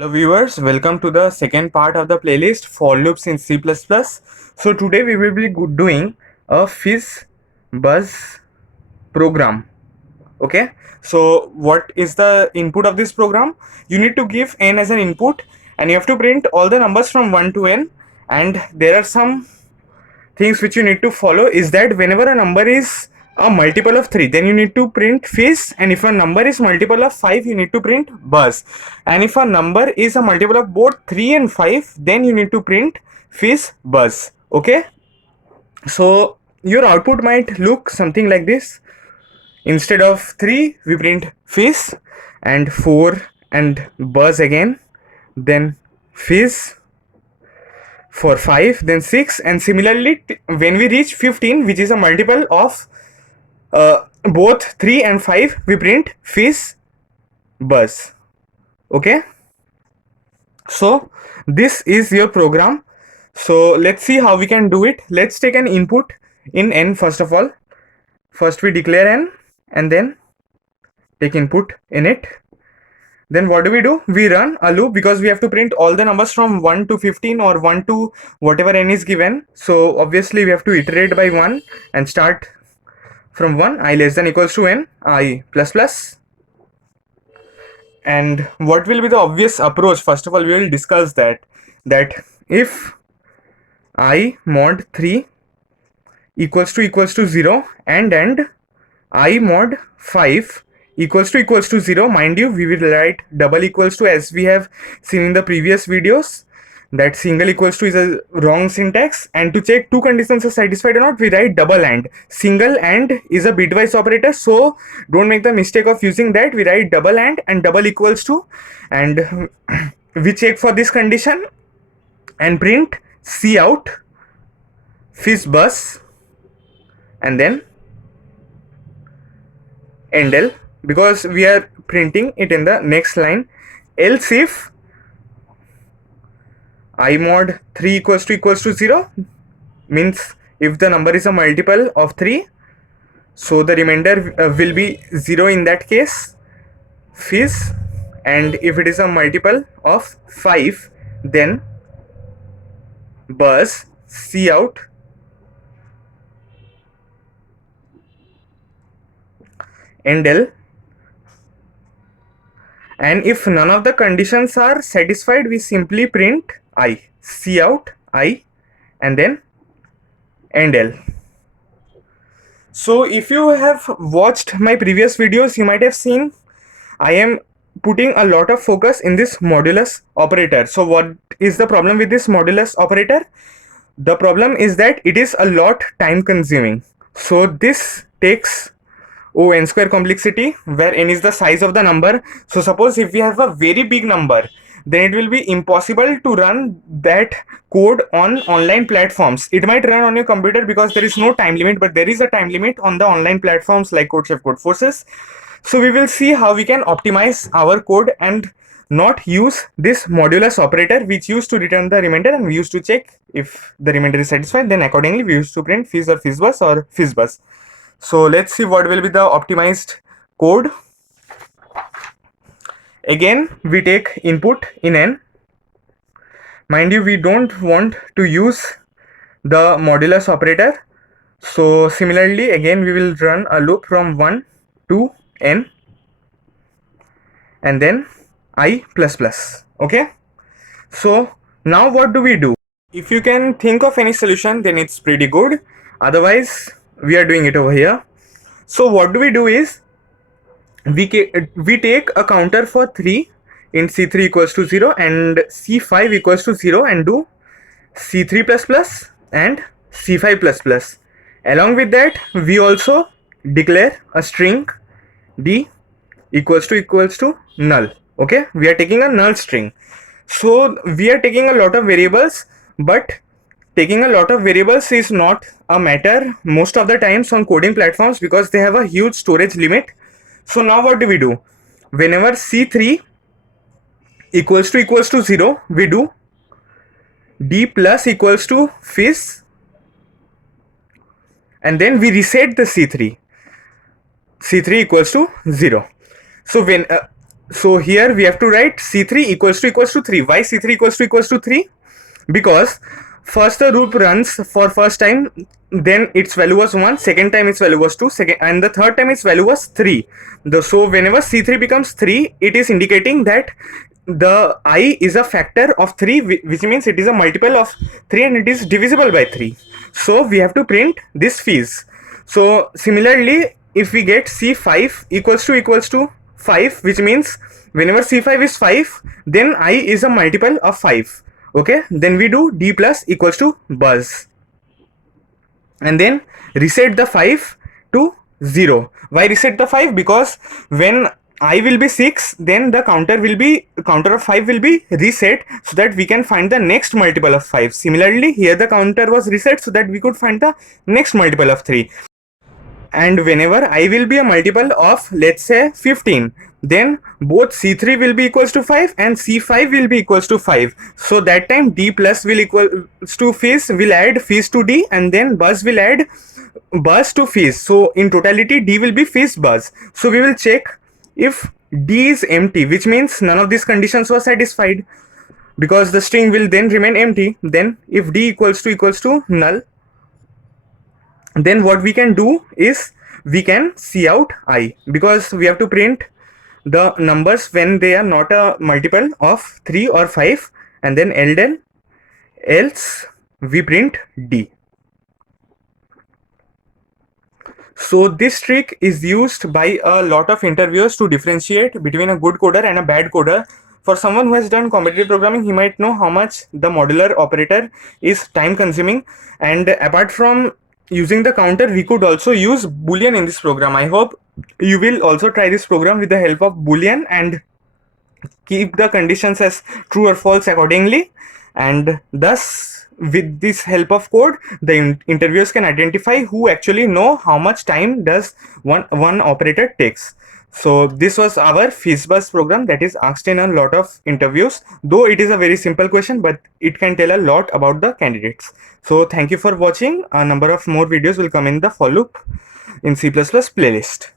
Hello viewers, welcome to the second part of the playlist for loops in C++. So today we will be doing a FizzBuzz program. Okay, so what is the input of this program? You need to give n as an input and you have to print all the numbers from 1 to n, and there are some things which you need to follow is that whenever a number is a multiple of 3, then you need to print fizz, and if a number is multiple of 5, you need to print buzz, and if a number is a multiple of both 3 and 5, then you need to print fizz buzz. Okay, so your output might look something like this. Instead of 3 we print fizz, and 4 and buzz again, then fizz for 5, then 6, and similarly when we reach 15, which is a multiple of both 3 and 5, we print fizz buzz. Okay, so this is your program. So let's see how we can do it. Let's take an input in n. First of all, first we declare n and then take input in it. Then what do? We run a loop because we have to print all the numbers from 1 to 15 or 1 to whatever n is given. So obviously we have to iterate by 1 and start from 1, I less than equals to n, I plus plus. And what will be the obvious approach? First of all, we will discuss that if I mod 3 equals to 0 and I mod 5 equals to 0, mind you, we will write double equals to, as we have seen in the previous videos, that single equals to is a wrong syntax, and to check two conditions are satisfied or not, we write double AND. Single AND is a bitwise operator, so don't make the mistake of using that. We write double AND and double equals to, and we check for this condition and print cout FizzBuzz and then endl, because we are printing it in the next line. Else if I mod 3 equals to 0, means if the number is a multiple of 3, so the remainder will be 0 in that case, fizz, and if it is a multiple of 5, then buzz cout endl, and if none of the conditions are satisfied, we simply print I, cout I, and then endl. So if you have watched my previous videos, you might have seen I am putting a lot of focus in this modulus operator. So what is the problem with this modulus operator? The problem is that it is a lot time consuming. So this takes n square complexity, where n is the size of the number. So suppose if we have a very big number, then it will be impossible to run that code on online platforms. It might run on your computer because there is no time limit, but there is a time limit on the online platforms like CodeChef, Codeforces. So we will see how we can optimize our code and not use this modulus operator, which used to return the remainder, and we used to check if the remainder is satisfied, then accordingly we used to print fizz or fizzbuzz or fizzbuzz. So let's see what will be the optimized code. Again, we take input in n. Mind you, we don't want to use the modulus operator. So similarly, again, we will run a loop from 1 to n and then I plus plus. Okay. So now what do we do? If you can think of any solution, then it's pretty good. Otherwise, we are doing it over here. So what do is we take a counter for 3 in C3 equals to 0 and C5 equals to 0 and do C3 plus plus and C5 plus plus. Along with that, we also declare a string d equals to null. Okay, we are taking a null string. So we are taking a lot of variables, but taking a lot of variables is not a matter most of the times on coding platforms because they have a huge storage limit. So now what do? Whenever C3 equals to 0, we do d plus equals to fizz, and then we reset the C3 equals to 0. So when So here we have to write C3 equals to 3. Why C3 equals to 3? Because first the loop runs for first time, then its value was 1, second time its value was 2, and the third time its value was 3. So whenever C3 becomes 3, it is indicating that the I is a factor of 3, which means it is a multiple of 3 and it is divisible by 3. So we have to print this fizz. So similarly, if we get C5 equals to 5, which means whenever C5 is 5, then I is a multiple of 5. Okay, then we do d plus equals to buzz, and then reset the 5 to 0. Why reset the 5? Because when I will be 6, then the counter of 5 will be reset, so that we can find the next multiple of 5. Similarly, here the counter was reset so that we could find the next multiple of 3. And whenever I will be a multiple of, let's say, 15, then both C3 will be equals to 5 and C5 will be equals to 5. So that time D plus will equals to fizz, will add fizz to D, and then buzz will add buzz to fizz. So in totality D will be fizz buzz. So we will check if D is empty, which means none of these conditions were satisfied, because the string will then remain empty. Then if D equals to null, then what we can do is we can see out I, because we have to print the numbers when they are not a multiple of 3 or 5, and then else we print D. So this trick is used by a lot of interviewers to differentiate between a good coder and a bad coder. For someone who has done competitive programming, he might know how much the modular operator is time consuming, and apart from using the counter, we could also use boolean in this program. I hope you will also try this program with the help of boolean and keep the conditions as true or false accordingly, and thus with this help of code, the interviewers can identify who actually know how much time does one operator takes. So this was our FizzBuzz program that is asked in a lot of interviews, though it is a very simple question, but it can tell a lot about the candidates. So thank you for watching. A number of more videos will come in the for loop in C++ playlist.